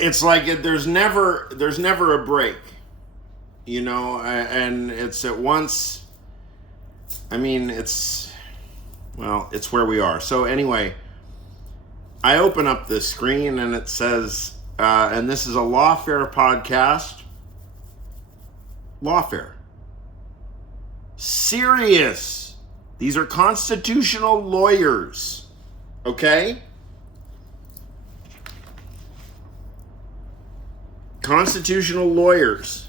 It's like there's never a break, and it's at once. I mean, it's where we are. So anyway, I open up the screen and it says, and this is a Lawfare podcast. Lawfare. Serious. These are constitutional lawyers. Okay? Constitutional lawyers.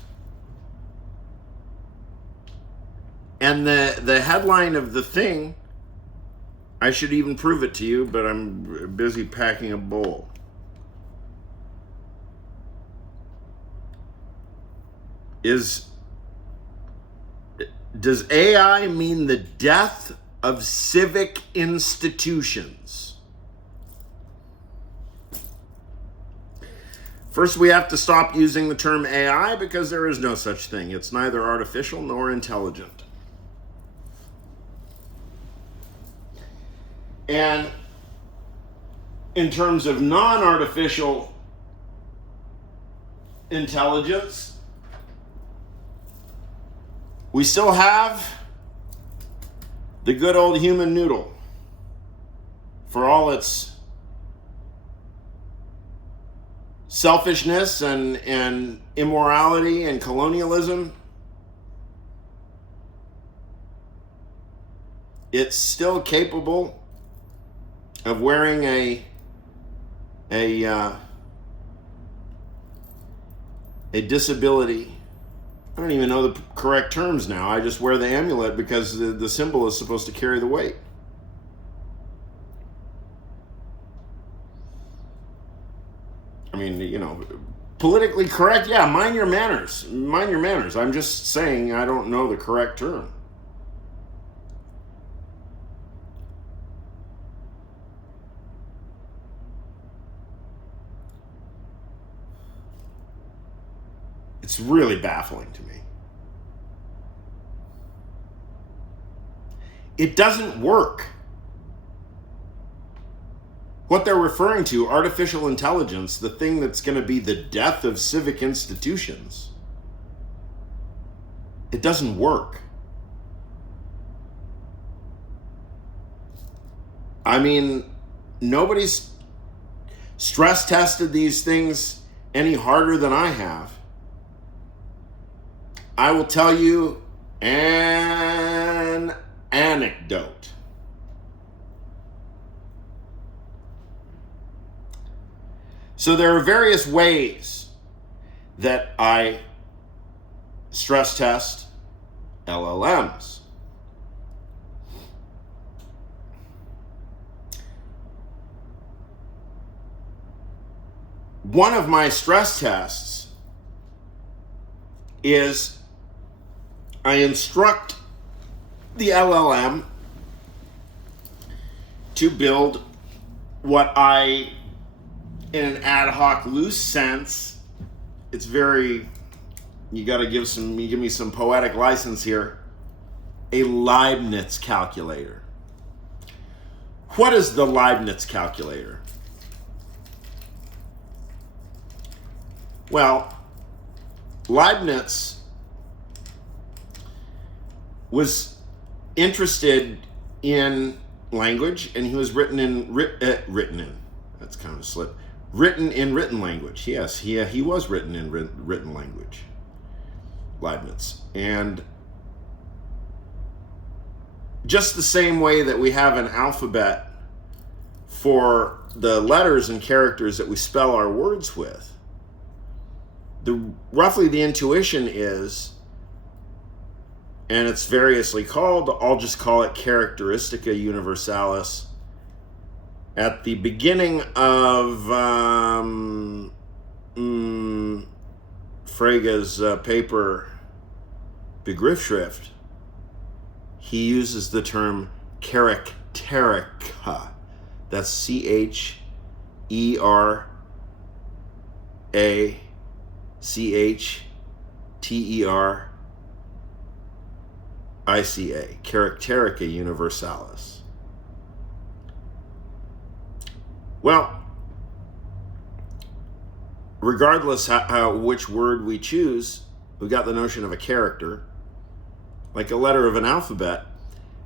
And the headline of the thing, I should even prove it to you, but I'm busy packing a bowl. Does AI mean the death of civic institutions? First, we have to stop using the term AI because there is no such thing. It's neither artificial nor intelligent. And in terms of non-artificial intelligence, we still have the good old human noodle. For all its selfishness and immorality and colonialism, it's still capable of wearing a disability. I don't even know the correct terms now. I just wear the amulet because the symbol is supposed to carry the weight. I mean, politically correct, yeah, mind your manners. Mind your manners. I'm just saying I don't know the correct term. It's really baffling to me. It doesn't work. What they're referring to, artificial intelligence, the thing that's going to be the death of civic institutions, it doesn't work. I mean, nobody's stress tested these things any harder than I have. I will tell you an anecdote. So there are various ways that I stress test LLMs. One of my stress tests is I instruct the LLM to build what I, in an ad hoc, loose sense, it's very, you give me some poetic license here, a Leibniz calculator. What is the Leibniz calculator? Well, Leibniz was interested in language, and he was written in written language. Yes, he was written in written language, Leibniz. And just the same way that we have an alphabet for the letters and characters that we spell our words with, roughly the intuition is, and it's variously called, I'll just call it Characteristica Universalis. At the beginning of Frege's paper, Begriffsschrift, he uses the term Charakterika. That's CHERACHTERICA. Characterica Universalis. Well, regardless which word we choose, we got the notion of a character, like a letter of an alphabet.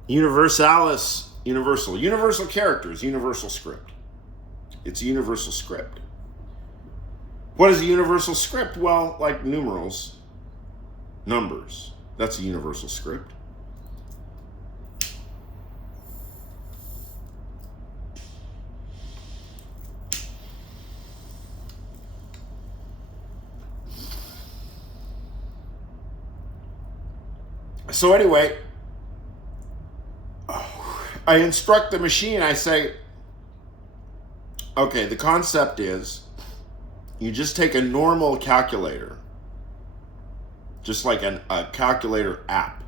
Universalis, universal. Universal characters, universal script. It's a universal script. What is a universal script? Well, like numerals, numbers. That's a universal script. So anyway, I instruct the machine. I say, okay, the concept is you just take a normal calculator, just like a calculator app.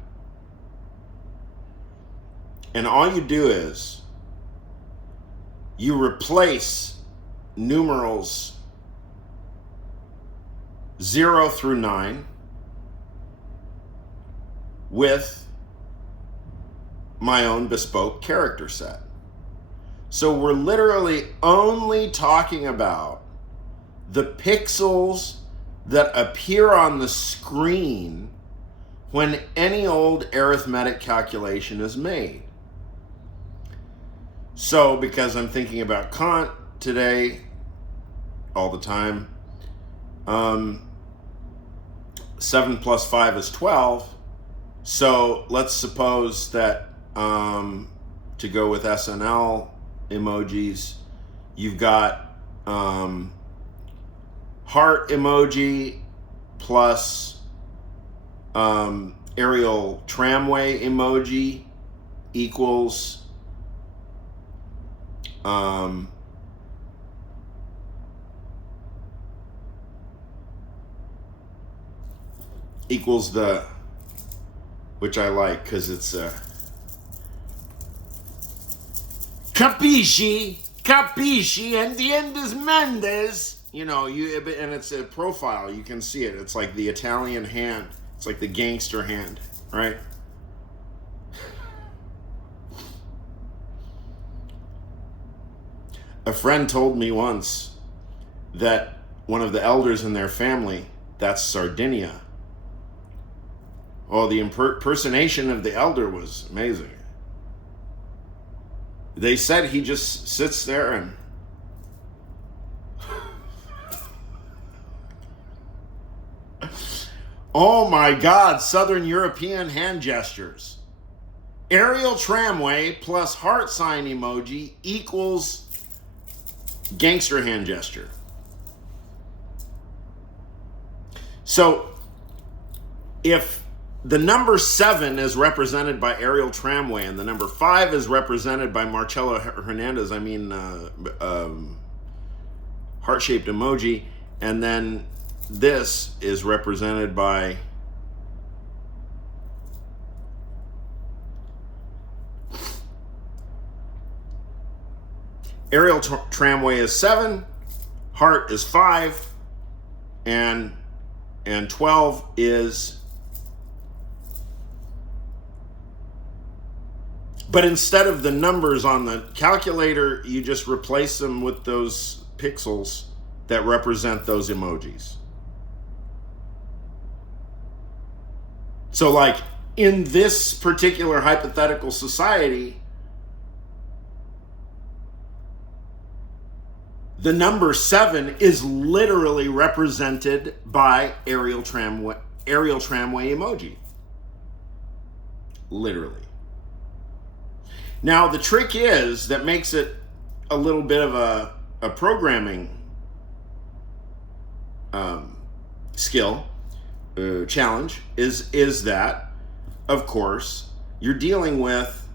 And all you do is you replace numerals 0 through 9 with my own bespoke character set. So we're literally only talking about the pixels that appear on the screen when any old arithmetic calculation is made. So because I'm thinking about Kant today all the time, 7 plus 5 is 12. So let's suppose that to go with SNL emojis, you've got heart emoji plus aerial tramway emoji equals equals the, which I like because it's capisci, and the end is Mendes. You know, and it's a profile. You can see it. It's like the Italian hand. It's like the gangster hand, right? A friend told me once that one of the elders in their family, that's Sardinia. Oh, the impersonation of the elder was amazing. They said he just sits there and oh my God, Southern European hand gestures. Aerial tramway plus heart sign emoji equals gangster hand gesture. So if the number 7 is represented by aerial tramway and the number 5 is represented by Marcelo Hernandez, heart-shaped emoji, and then this is represented by aerial tramway is 7, heart is 5, and 12 is. But instead of the numbers on the calculator, you just replace them with those pixels that represent those emojis. So like in this particular hypothetical society, the number 7 is literally represented by aerial tramway emoji. Literally. Now, the trick is that makes it a little bit of a programming skill challenge is that, of course, you're dealing with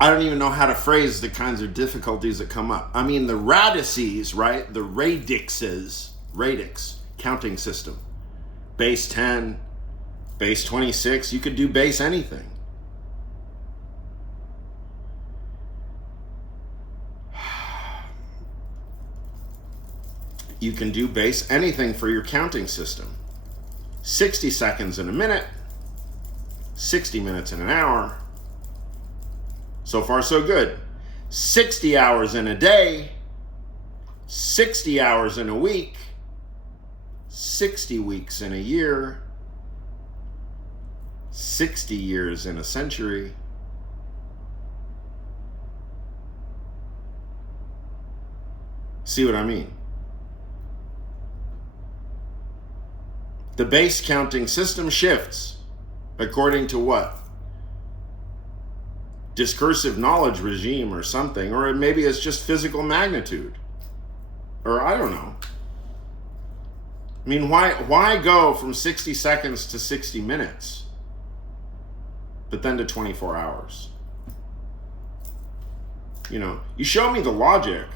I don't even know how to phrase the kinds of difficulties that come up. I mean, the radices, right? The radix counting system. Base 10, base 26, you could do base anything. You can do base anything for your counting system. 60 seconds in a minute, 60 minutes in an hour, So far, so good. 60 hours in a day, 60 hours in a week, 60 weeks in a year, 60 years in a century. See what I mean? The base counting system shifts according to what? Discursive knowledge regime or something, or maybe it's just physical magnitude, or I don't know. I mean, why go from 60 seconds to 60 minutes, but then to 24 hours? You know, you show me the logic,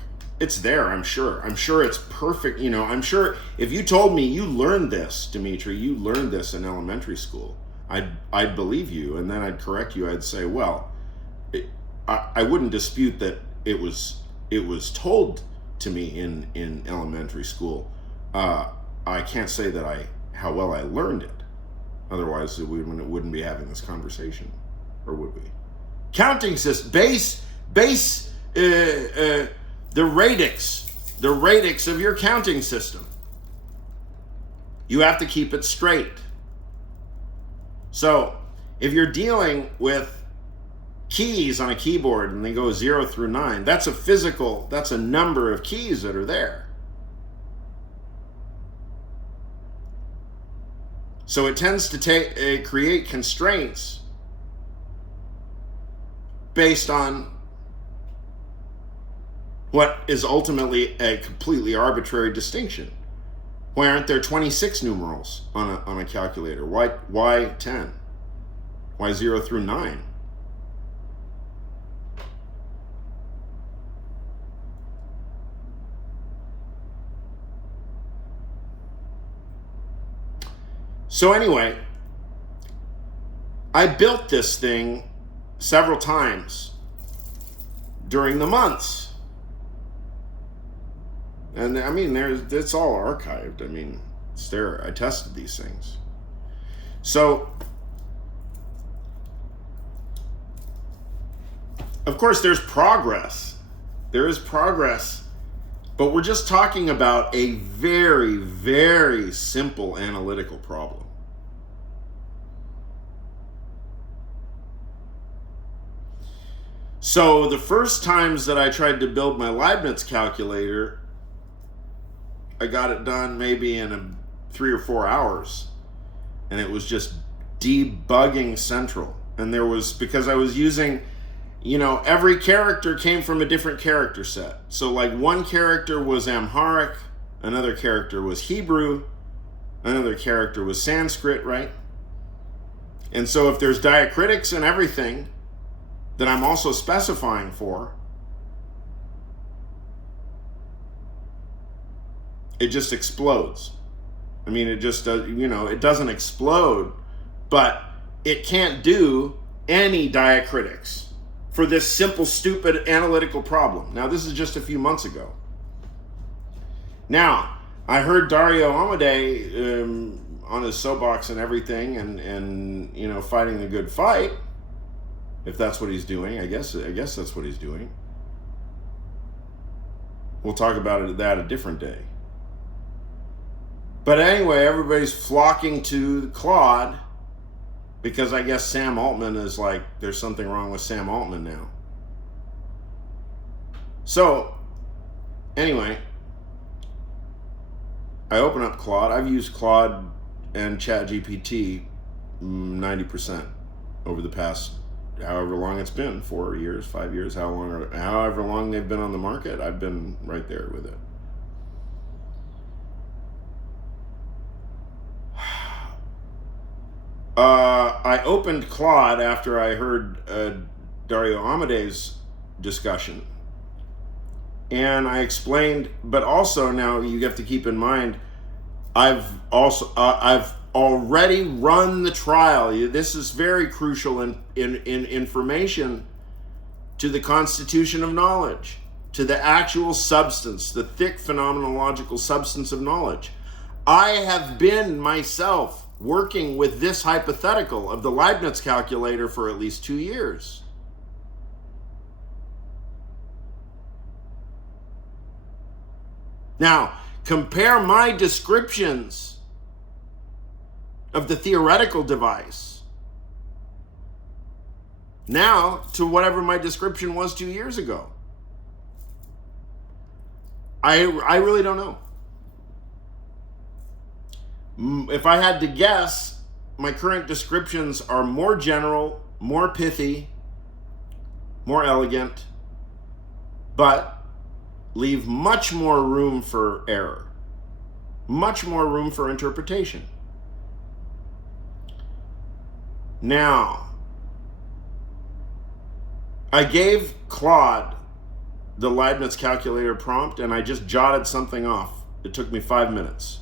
it's there, I'm sure. I'm sure it's perfect. You know, I'm sure if you told me you learned this, Dimitri, you learned this in elementary school, I'd believe you, and then I'd correct you. I'd say, well, I wouldn't dispute that it was told to me in elementary school. I can't say that how well I learned it. Otherwise, we wouldn't be having this conversation, or would we? Counting system, the radix of your counting system. You have to keep it straight. So, if you're dealing with keys on a keyboard and they go 0 through 9, that's a number of keys that are there. So it tends to create constraints based on what is ultimately a completely arbitrary distinction. Why aren't there 26 numerals on a calculator? Why 10? Why 0 through 9? So anyway, I built this thing several times during the months. And I mean, it's all archived. I mean, it's there. I tested these things. So, of course, there's progress. There is progress. But we're just talking about a very, very simple analytical problem. So the first times that I tried to build my Leibniz calculator, I got it done maybe in 3 or 4 hours. And it was just debugging central. And because I was using, every character came from a different character set. So like one character was Amharic, another character was Hebrew, another character was Sanskrit, right? And so if there's diacritics and everything that I'm also specifying for, it just explodes. I mean, it just does, it doesn't explode, but it can't do any diacritics for this simple, stupid analytical problem. Now, this is just a few months ago. Now, I heard Dario Amodei on his soapbox and everything, and fighting the good fight. If that's what he's doing, I guess that's what he's doing. We'll talk about that a different day. But anyway, everybody's flocking to Claude because I guess Sam Altman is like, there's something wrong with Sam Altman now. So, anyway, I open up Claude. I've used Claude and ChatGPT 90% over the past however long it's been, 4 years, 5 years, however long they've been on the market. I've been right there with it. I opened Claude after I heard Dario Amodei's discussion, and I explained, but also now you have to keep in mind, I've already run the trial. This is very crucial in information to the constitution of knowledge, to the actual substance, the thick phenomenological substance of knowledge. I have been myself working with this hypothetical of the Leibniz calculator for at least 2 years. Now, compare my descriptions of the theoretical device now to whatever my description was 2 years ago. I really don't know. If I had to guess, my current descriptions are more general, more pithy, more elegant, but leave much more room for error, much more room for interpretation. Now, I gave Claude the Leibniz calculator prompt and I just jotted something off. It took me 5 minutes.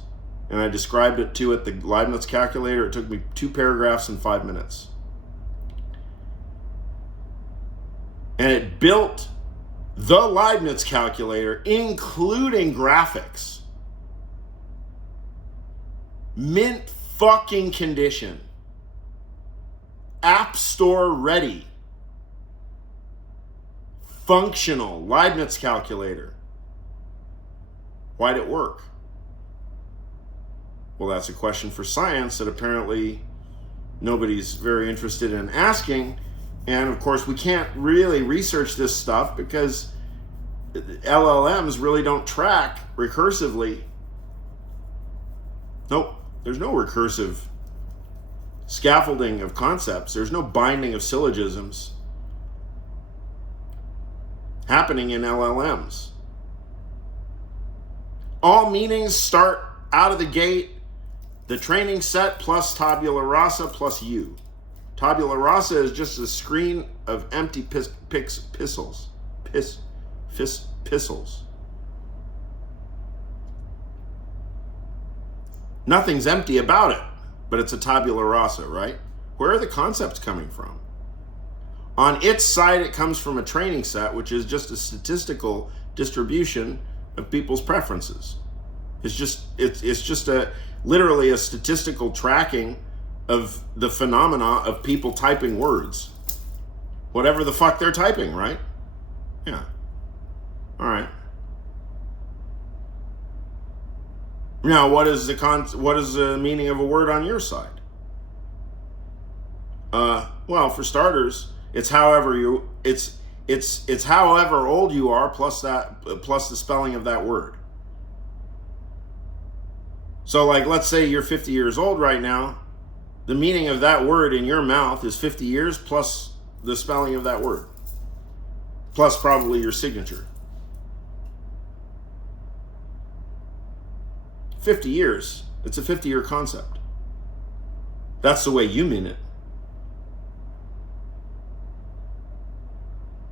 And I described it to it, the Leibniz calculator. It took me 2 paragraphs and 5 minutes. And it built the Leibniz calculator, including graphics. Mint fucking condition. App Store ready. Functional Leibniz calculator. Why'd it work? Well, that's a question for science that apparently nobody's very interested in asking. And of course, we can't really research this stuff because LLMs really don't track recursively. Nope, there's no recursive scaffolding of concepts. There's no binding of syllogisms happening in LLMs. All meanings start out of the gate, the training set plus tabula rasa plus U. Tabula rasa is just a screen of empty pixels. Nothing's empty about it, but it's a tabula rasa, right? Where are the concepts coming from? On its side, it comes from a training set, which is just a statistical distribution of people's preferences. It's just literally a statistical tracking of the phenomena of people typing words. Whatever the fuck they're typing, right? Yeah. All right. Now, what is the meaning of a word on your side? Well, for starters, it's however old you are plus the spelling of that word. So, like, let's say you're 50 years old right now. The meaning of that word in your mouth is 50 years plus the spelling of that word, plus probably your signature. 50 years. It's a 50-year concept. That's the way you mean it.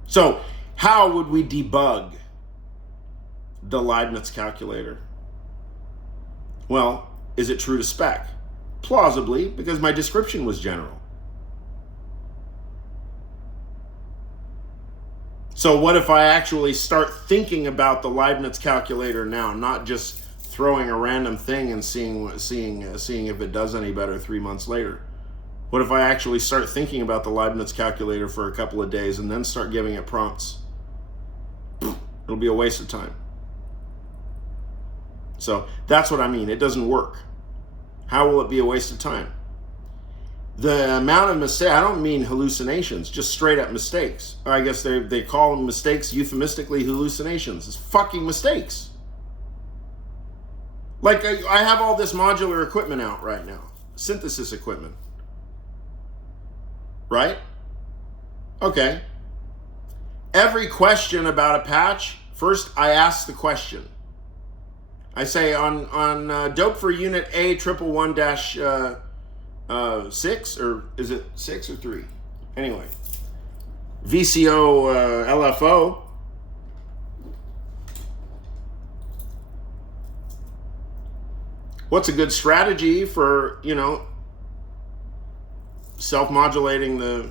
So, how would we debug the Leibniz calculator? Well, is it true to spec? Plausibly, because my description was general. So what if I actually start thinking about the Leibniz calculator now, not just throwing a random thing and seeing if it does any better 3 months later? What if I actually start thinking about the Leibniz calculator for a couple of days and then start giving it prompts? It'll be a waste of time. So that's what I mean. It doesn't work. How will it be a waste of time? The amount of mistakes, I don't mean hallucinations, just straight up mistakes. I guess they call them mistakes euphemistically hallucinations. It's fucking mistakes. Like I have all this modular equipment out right now. Synthesis equipment. Right? Okay. Every question about a patch, first I ask the question. I say on dope for unit A 111-6, or is it 6 or 3? Anyway, VCO LFO. What's a good strategy for, self-modulating the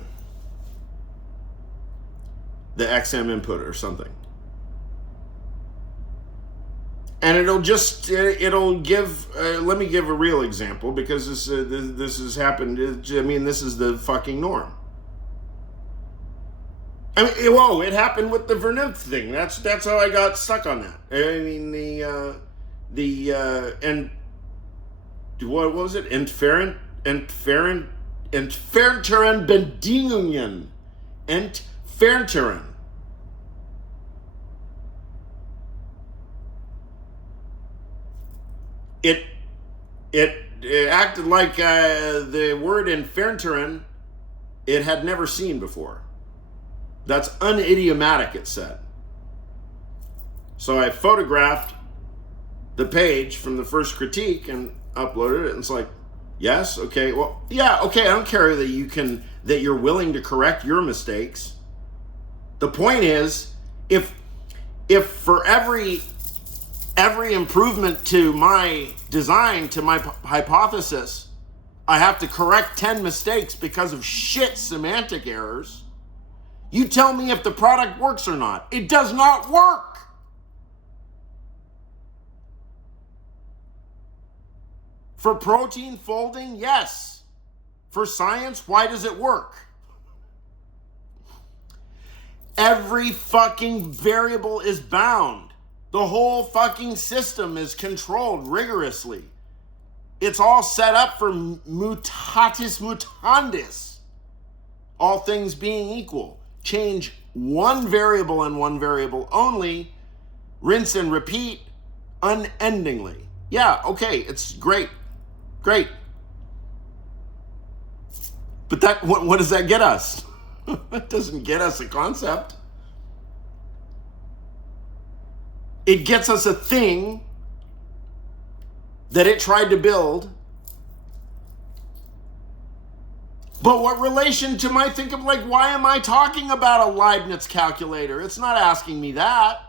XM input or something? And it'll give, let me give a real example, because this has happened. I mean, this is the fucking norm. I mean, whoa! It happened with the Verknüpft thing. That's how I got stuck on that. I mean, and what was it? Entfernteren Bedingungen. Entfernteren. It acted like the word Entfernteren it had never seen before. That's unidiomatic, it said. So I photographed the page from the first critique and uploaded it, and it's like, yes, okay, well, yeah, okay, I don't care that you're willing to correct your mistakes. The point is, if for every improvement to my design, to my hypothesis, I have to correct 10 mistakes because of shit semantic errors, you tell me if the product works or not. It does not work. For protein folding, yes. For science, why does it work? Every fucking variable is bound. The whole fucking system is controlled rigorously. It's all set up for mutatis mutandis. All things being equal. Change one variable and one variable only. Rinse and repeat unendingly. Yeah, okay, it's great. Great. But what does that get us? It doesn't get us a concept. It gets us a thing that it tried to build. But what relation to my think of like, why am I talking about a Leibniz calculator? It's not asking me that.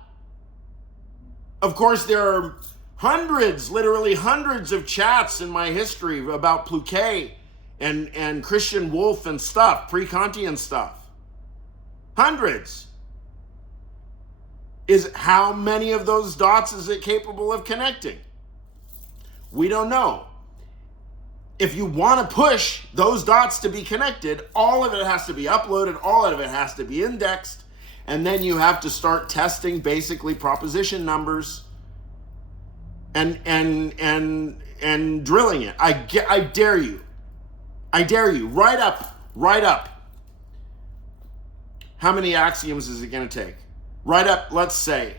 Of course, there are literally hundreds of chats in my history about Plouquet and Christian Wolff and stuff, pre-Kantian stuff. Hundreds. Is how many of those dots is it capable of connecting? We don't know. If you want to push those dots to be connected, all of it has to be uploaded, all of it has to be indexed, and then you have to start testing basically proposition numbers and drilling it. I dare you. Write up. How many axioms is it going to take? Write up, let's say,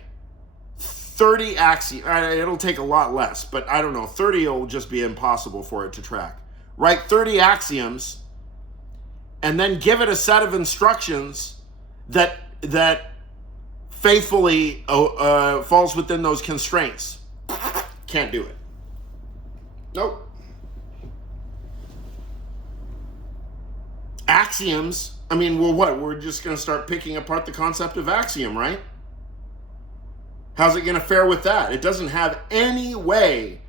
30 axioms. It'll take a lot less, but I don't know. 30 will just be impossible for it to track. Write 30 axioms and then give it a set of instructions that faithfully falls within those constraints. Can't do it. Nope. Axioms. I mean, well, what? We're just going to start picking apart the concept of axiom, right? How's it going to fare with that? It doesn't have any way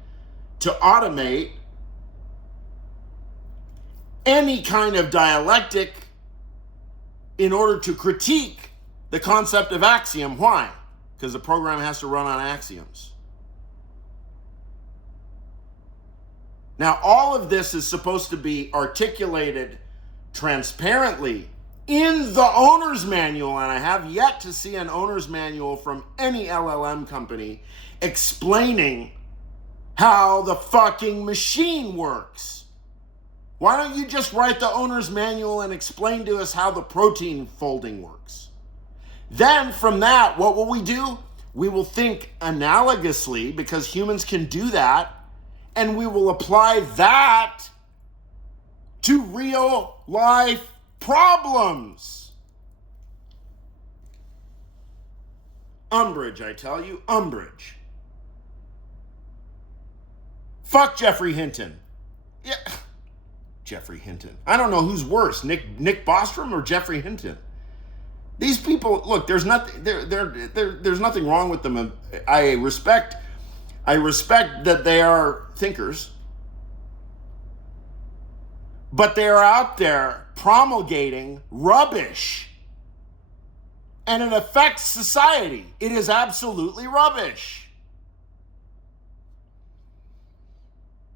to automate any kind of dialectic in order to critique the concept of axiom. Why? Because the program has to run on axioms. Now, all of this is supposed to be articulated transparently in the owner's manual, and I have yet to see an owner's manual from any LLM company explaining how the fucking machine works. Why don't you just write the owner's manual and explain to us how the protein folding works? Then from that, what will we do? We will think analogously, because humans can do that, and we will apply that to real life problems. Umbrage, I tell you, umbrage. Fuck Geoffrey Hinton. Yeah, Geoffrey Hinton. I don't know who's worse, Nick Bostrom or Geoffrey Hinton. These people, look, there's nothing there's nothing wrong with them. I respect that they are thinkers. But they are out there promulgating rubbish. And it affects society. It is absolutely rubbish.